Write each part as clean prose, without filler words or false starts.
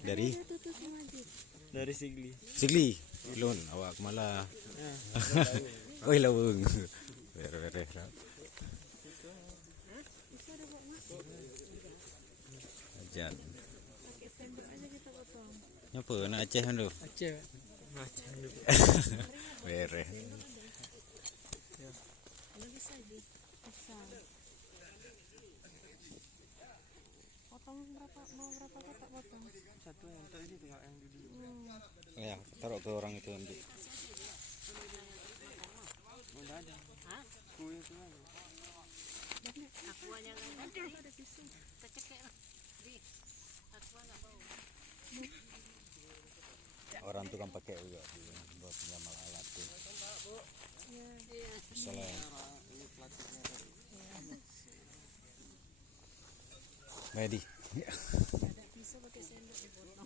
Dari Dari Sigli. Sigli. Lun, awak malah. Oh, laweng. Bere. Ajan. Nyapa nak Aceh kan lu? Aceh. Aceh dulu. Bere. Potong mau berapa kotak potong? Satu yang tadi tinggal yang di dulu. Ya, taruh ke orang itu ambil. Udah ada. Kue itu ada. Aku aja ada tisu. Kecekek lah. Aku nggak mau. Orang tuh kan pakai juga buat penyamal alat tuh. Misalnya Ini plastiknya tadi. Medi. Ada tisu pakai sendok dipotong.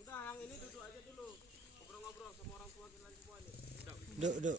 Udah yang ini duduk aja dulu. Ngobrol-ngobrol sama orang tua kita semua nih. Duk.